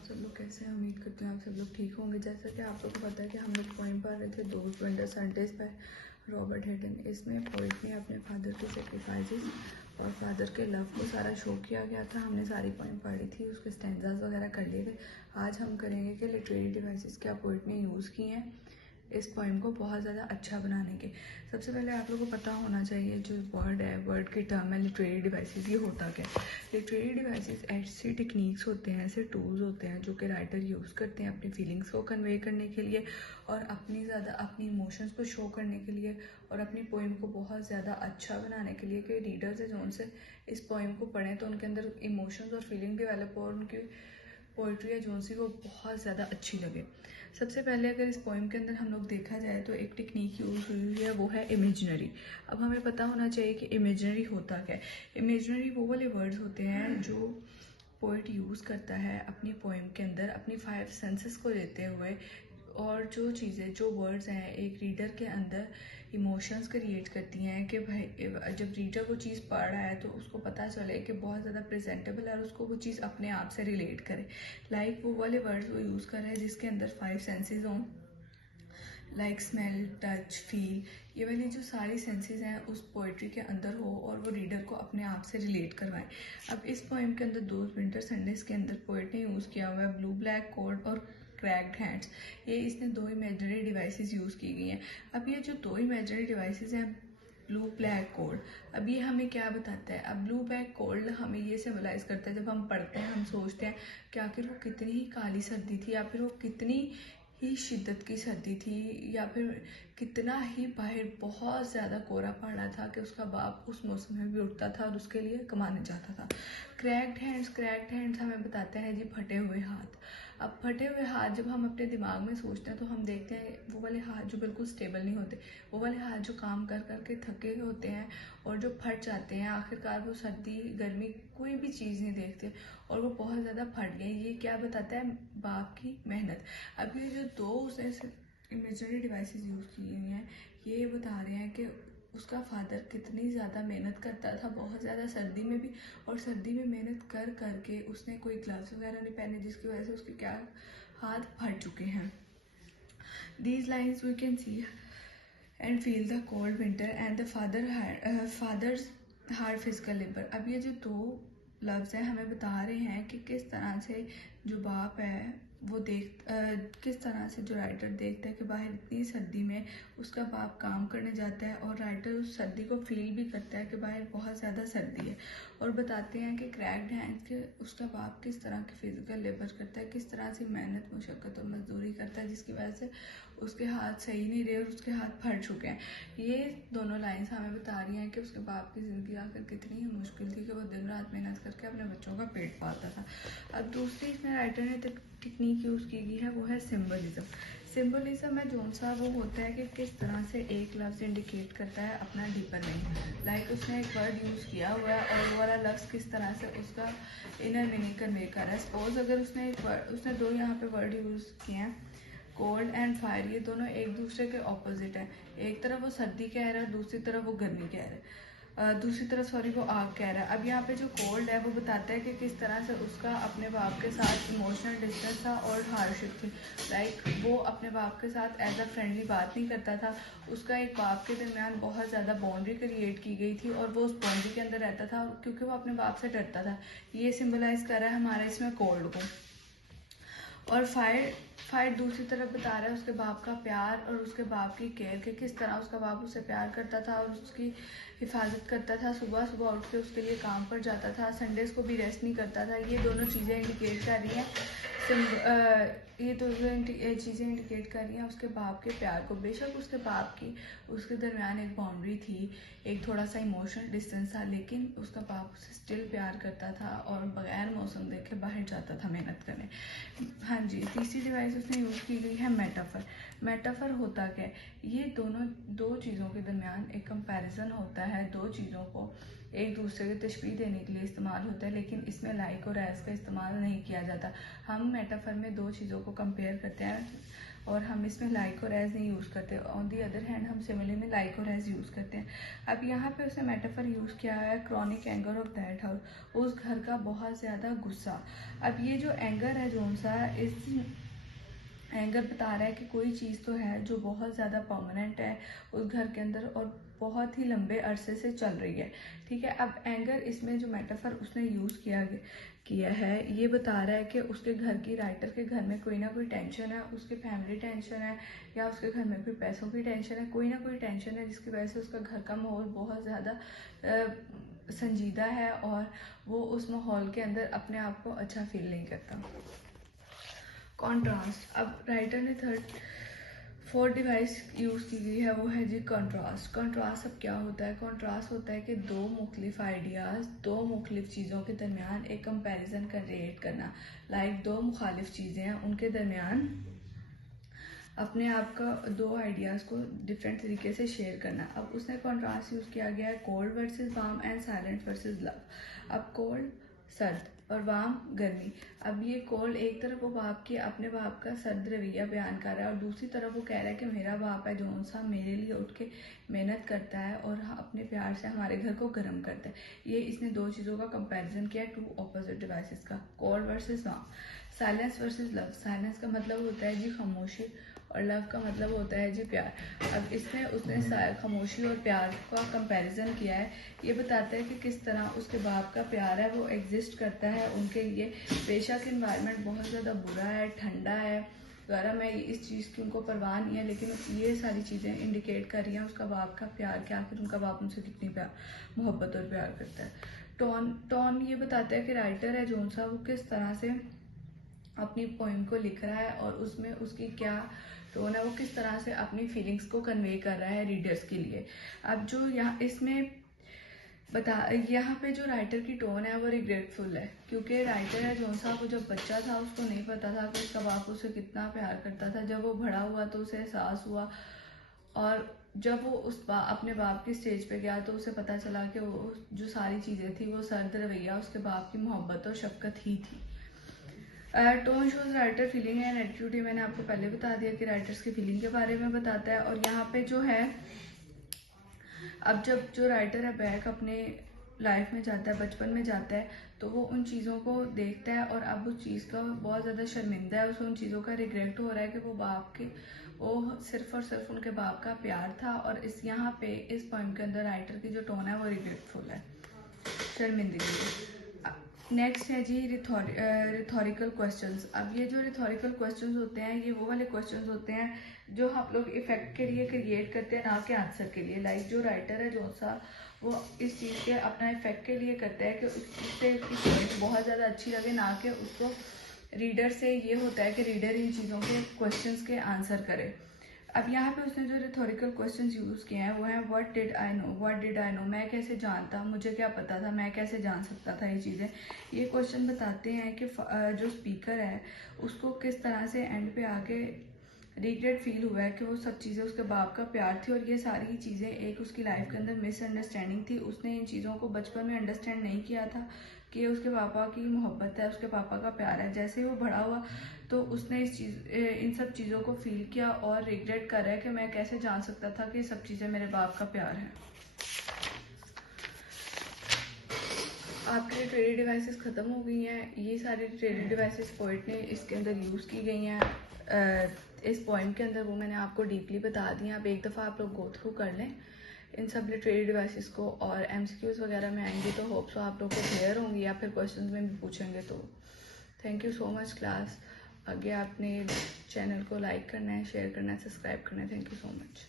आप सब लोग कैसे हैं? उम्मीद करती हूँ आप सब लोग ठीक होंगे। जैसा कि आप लोग को पता है कि हम लोग पोइम पढ़ रहे थे those winter Sundays by Robert Hayden. इसमें पोइट ने अपने फादर के सेक्रीफाइसेस और फादर के लव को सारा शो किया गया था। हमने सारी पोइम पढ़ी थी, उसके स्टैंजास वगैरह कर लिए थे। आज हम करेंगे कि लिटरेरी डिवाइसेस क्या पोइट ने यूज़ किए हैं इस पोइम को बहुत ज़्यादा अच्छा बनाने के। सबसे पहले आप लोगों को पता होना चाहिए जो वर्ड है, वर्ड की टर्म है लिटरेरी डिवाइसेस, ये होता क्या है। लिटरेरी डिवाइसेस ऐसे टेक्निक्स होते हैं, ऐसे टूल्स होते हैं जो कि राइटर यूज़ करते हैं अपनी फीलिंग्स को कन्वे करने के लिए और अपनी इमोशंस को शो करने के लिए और अपनी पोइम को बहुत ज़्यादा अच्छा बनाने के लिए कि रीडर्स है जो उनसे इस पोइम को पढ़ें तो उनके अंदर इमोशंस और फीलिंग डेवलप हो और उनकी पोइट्री है जो सी वो बहुत ज़्यादा अच्छी लगे। सबसे पहले अगर इस पोइम के अंदर हम लोग देखा जाए तो एक टेक्निक यूज़ हुई है, वो है इमेजिनरी। अब हमें पता होना चाहिए कि इमेजिनरी होता क्या है। इमेजिनरी वो वाले वर्ड्स होते हैं जो पोइट यूज़ करता है अपनी पोइम के अंदर अपनी 5 सेंसेस को लेते हुए, और जो चीज़ें जो वर्ड्स हैं एक रीडर के अंदर इमोशंस क्रिएट करती हैं कि भाई जब रीडर वो चीज़ पढ़ रहा है तो उसको पता चले कि बहुत ज़्यादा प्रेजेंटेबल है और उसको वो चीज़ अपने आप से रिलेट करे। लाइक वो वाले वर्ड्स वो यूज़ कर रहे हैं जिसके अंदर 5 सेंसेस हों, लाइक स्मेल, टच, फील, ये वाली जो सारी सेंसेस हैं उस पोइट्री के अंदर हो और वो रीडर को अपने आप से रिलेट करवाएं। अब इस पोइम के अंदर दोज विंटर संडेज के अंदर पोइट ने यूज़ किया हुआ है ब्लू ब्लैक कोड और क्रैक्ड हैंड्स। ये इसने 2 इमेजिनरी डिवाइसेस यूज़ की गई हैं। अब ये जो 2 इमेजिनरी डिवाइसेस हैं ब्लू ब्लैक कोड, अब ये हमें क्या बताता है। अब ब्लू ब्लैक कोल्ड हमें ये सिम्बलाइज करता है, जब हम पढ़ते हैं हम सोचते हैं कि आखिर वो कितनी ही काली सर्दी थी या फिर वो कितनी ही शिद्दत की सर्दी थी या फिर कितना ही बाहर बहुत ज़्यादा कोहरा पड़ा था कि उसका बाप उस मौसम में भी उठता था और उसके लिए कमाने जाता था। क्रैक्ड हैंड्स हमें बताते हैं जी फटे हुए हाथ। अब फटे हुए हाथ जब हम अपने दिमाग में सोचते हैं तो हम देखते हैं वो वाले हाथ जो बिल्कुल स्टेबल नहीं होते, वो वाले हाथ जो काम कर कर के थके होते हैं और जो फट जाते हैं। आखिरकार वो सर्दी गर्मी कोई भी चीज़ नहीं देखते और वो बहुत ज़्यादा फट गए। ये क्या बताता है? बाप की मेहनत। अब ये जो 2 उसने इमेजिनरी डिवाइसेस यूज़ किए हुए हैं ये बता रहे हैं कि उसका फादर कितनी ज़्यादा मेहनत करता था, बहुत ज़्यादा सर्दी में भी, और सर्दी में मेहनत कर करके उसने कोई ग्लव्स वगैरह नहीं पहने जिसकी वजह से उसके क्या हाथ फट चुके हैं। These lines we can see and feel the cold winter and the father's hard physical labor। अब ये जो 2 लफ्ज़ हैं हमें बता रहे हैं कि किस तरह से जो बाप है वो किस तरह से जो राइटर देखता है कि बाहर इतनी सर्दी में उसका बाप काम करने जाता है और राइटर उस सर्दी को फील भी करता है कि बाहर बहुत ज़्यादा सर्दी है, और बताते हैं कि क्रैक्ड हैंड्स के उसका बाप किस तरह की फिजिकल लेबर करता है, किस तरह से मेहनत मुशक्क़त और मजदूरी करता है जिसकी वजह से उसके हाथ सही नहीं रहे और उसके हाथ फट चुके हैं। ये दोनों लाइन्स हमें बता रही हैं कि उसके बाप की ज़िंदगी आखिर कितनी ही मुश्किल थी कि वो दिन रात मेहनत करके अपने बच्चों का पेट पालता था। अब दूसरी इसमें राइटर ने टेक्निक यूज़ की गई है वो है सिम्बलिज्म। सिम्बलिज्म है जो सा वो होता है कि किस तरह से एक लफ्ज़ इंडिकेट करता है अपना डीपर मीनिंग। लाइक उसने एक वर्ड यूज़ किया हुआ है और वो वाला लफ्ज़ किस तरह से उसका इनर मीनिंग कन्वे कर रहा है। सपोज अगर उसने 2 यहाँ पे वर्ड यूज़ किए हैं, कोल्ड एंड फायर, ये दोनों एक दूसरे के ऑपोजिट है। एक तरफ वो सर्दी कह रहा है, दूसरी तरफ वो गर्मी कह रहा है, दूसरी तरफ वो आग कह रहा है। अब यहाँ पे जो कोल्ड है वो बताता है कि किस तरह से उसका अपने बाप के साथ इमोशनल डिस्टेंस था और हार्डशिप थी। लाइक वो अपने बाप के साथ एज अ फ्रेंडली बात नहीं करता था, उसका एक बाप के दरमियान बहुत ज़्यादा बाउंड्री क्रिएट की गई थी और वो उस बाउंड्री के अंदर रहता था क्योंकि वो अपने बाप से डरता था। ये सिम्बलाइज कर रहा है हमारे इसमें कोल्ड को। और फायर दूसरी तरफ बता रहा है उसके बाप का प्यार और उसके बाप की केयर के किस तरह उसका बाप उससे प्यार करता था और उसकी हिफाजत करता था। सुबह सुबह उठ के उसके लिए काम पर जाता था, संडेज़ को भी रेस्ट नहीं करता था। ये दोनों चीज़ें इंडिकेट कर रही हैं चीज़ें इंडिकेट कर रही हैं उसके बाप के प्यार को। बेशक उसके बाप की उसके दरमियान एक बाउंड्री थी, एक थोड़ा सा इमोशनल डिस्टेंस था, लेकिन उसका बाप उसे स्टिल प्यार करता था और बगैर मौसम देखे बाहर जाता था मेहनत करने। हाँ जी, तीसरी डिवाइस उसने यूज़ की गई है मेटाफर। मेटाफर होता क्या है? ये दो चीज़ों के दरमियान एक कंपैरिजन होता है, 2 चीज़ों को एक दूसरे की तशबीह देने के लिए इस्तेमाल होता है, लेकिन इसमें लाइक और एज का इस्तेमाल नहीं किया जाता। हम मेटाफर में 2 चीज़ों को कंपेयर करते हैं और हम इसमें लाइक और एज नहीं यूज़ करते। ऑन दी अदर हैंड हम सिमिली में लाइक और एज यूज़ करते हैं। अब यहाँ पे उसने मेटाफर यूज़ किया है chronic anger of that house, उस घर का बहुत ज़्यादा गुस्सा। अब ये जो एंगर है जो सा, इस एंगर बता रहा है कि कोई चीज़ तो है जो बहुत ज़्यादा परमानेंट है उस घर के अंदर और बहुत ही लंबे अरसे से चल रही है, ठीक है। अब एंगर इसमें जो मेटाफर उसने यूज़ किया है ये बता रहा है कि उसके घर की, राइटर के घर में कोई ना कोई टेंशन है, उसकी फैमिली टेंशन है या उसके घर में कोई पैसों की टेंशन है, कोई ना कोई टेंशन है जिसकी वजह से उसका घर का माहौल बहुत ज़्यादा संजीदा है और वो उस माहौल के अंदर अपने आप को अच्छा फील नहीं करता। कॉन्ट्रास्ट, अब राइटर ने फोर्थ डिवाइस यूज़ की गई है, वो है जी कॉन्ट्रास्ट। कॉन्ट्रास्ट अब क्या होता है? कॉन्ट्रास्ट होता है कि दो मुख्तलिफ आइडियाज़, दो मुख्तलिफ चीज़ों के दरमियान एक कंपैरिजन क्रिएट करना। लाइक दो मुखालिफ चीज़ें हैं, उनके दरमियान अपने आप का दो आइडियाज़ को डिफरेंट तरीके से शेयर करना। अब उसने कॉन्ट्रास्ट यूज़ किया गया है cold versus warm and silent versus love. अब कोल्ड सर्द और वार्म गर्मी। अब ये कोल्ड एक तरफ वो बाप की अपने बाप का सर्द रवैया बयान कर रहा है और दूसरी तरफ वो कह रहा है कि मेरा बाप है जो सा मेरे लिए उठ के मेहनत करता है और अपने प्यार से हमारे घर को गर्म करता है। ये इसने दो चीज़ों का कंपैरिजन किया, टू ऑपोजिट डिवाइसेस का, cold versus warm. Silence versus love. Silence का मतलब होता है जी खामोशी और लव का मतलब होता है जी प्यार। अब इसमें उसने खामोशी और प्यार का कंपैरिजन किया है। ये बताता है कि किस तरह उसके बाप का प्यार है वो एग्जिस्ट करता है उनके लिए। बेशक इन्वायरमेंट बहुत ज़्यादा बुरा है, ठंडा है, गर्म है, इस चीज़ की उनको परवाह नहीं है, लेकिन ये सारी चीज़ें इंडिकेट कर रही हैं उसका बाप का प्यार, कि आखिर उनका बाप उनसे कितनी मोहब्बत और प्यार करता है। टोन ये बताता है कि राइटर है जो सा वो किस तरह से अपनी पोइम को लिख रहा है और उसमें उसकी क्या टोन है, वो किस तरह से अपनी फीलिंग्स को कन्वे कर रहा है रीडर्स के लिए। अब जो यहाँ पे जो राइटर की टोन है वो रिग्रेटफुल है, क्योंकि राइटर है जो सा वो जब बच्चा था उसको नहीं पता था कि उसका बाप उसे कितना प्यार करता था। जब वो बड़ा हुआ तो उसे एहसास हुआ और जब वो अपने बाप की स्टेज पे गया तो उसे पता चला कि वो जो सारी चीज़ें थी वो सर्द रवैया उसके बाप की मोहब्बत और शफकत ही थी। Tone shows writer feeling and attitude, ये मैंने आपको पहले बता दिया कि राइटर्स की फीलिंग के बारे में बताता है। और यहाँ पे जो है अब जब जो राइटर है बैक अपने लाइफ में जाता है, बचपन में जाता है, तो वो उन चीज़ों को देखता है और अब उस चीज़ का बहुत ज़्यादा शर्मिंदा है, उसे उन चीज़ों का रिग्रेट हो रहा है कि वो सिर्फ और सिर्फ उनके बाप का प्यार था। और यहाँ पे इस पोएम के अंदर राइटर की जो टोन है वो रिग्रेटफुल है, शर्मिंदगी। नेक्स्ट है जी रिथोरिकल क्वेश्चंस। अब ये जो रिथोरिकल क्वेश्चंस होते हैं ये वो वाले क्वेश्चंस होते हैं जो हम लोग इफेक्ट के लिए क्रिएट करते हैं, ना कि आंसर के लिए। लाइक जो राइटर है जो सा वो इस चीज़ के अपना इफेक्ट के लिए करता है कि उससे उसकी बहुत ज़्यादा अच्छी लगे, ना कि उसको रीडर से ये होता है कि रीडर इन चीज़ों के क्वेश्चंस के आंसर करे। अब यहाँ पे उसने जो रिथोरिकल क्वेश्चंस यूज़ किए हैं वो हैं व्हाट डिड आई नो, मैं कैसे जानता, मुझे क्या पता था, मैं कैसे जान सकता था ये चीज़ें। ये क्वेश्चन बताते हैं कि जो स्पीकर है उसको किस तरह से एंड पे आके रिग्रेट फील हुआ है कि वो सब चीज़ें उसके बाप का प्यार थी और ये सारी चीज़ें एक उसकी लाइफ के अंदर मिसअंडरस्टैंडिंग थी। उसने इन चीज़ों को बचपन में अंडरस्टैंड नहीं किया था कि उसके पापा की मोहब्बत है, उसके पापा का प्यार है। जैसे ही वो बड़ा हुआ तो उसने इन सब चीज़ों को फील किया और रिग्रेट कर रहा है कि मैं कैसे जान सकता था कि सब चीज़ें मेरे बाप का प्यार है। आपकी लिटरेरी डिवाइसेस ख़त्म हो गई हैं। ये सारी लिटरेरी डिवाइसेस पोइट ने इसके अंदर यूज़ की गई हैं इस पोइम के अंदर, वो मैंने आपको डीपली बता दी हैं। आप एक दफ़ा आप लोग गो थ्रू कर लें इन सब लिटरेरी डिवाइसेस को, और एमसीक्यूज़ वगैरह में आएंगे तो होप्स आप लोग को क्लियर होंगी या फिर क्वेश्चन में भी पूछेंगे। तो thank you so much class. आगे आपने चैनल को लाइक करना है, शेयर करना है, सब्सक्राइब करना है। Thank you so much.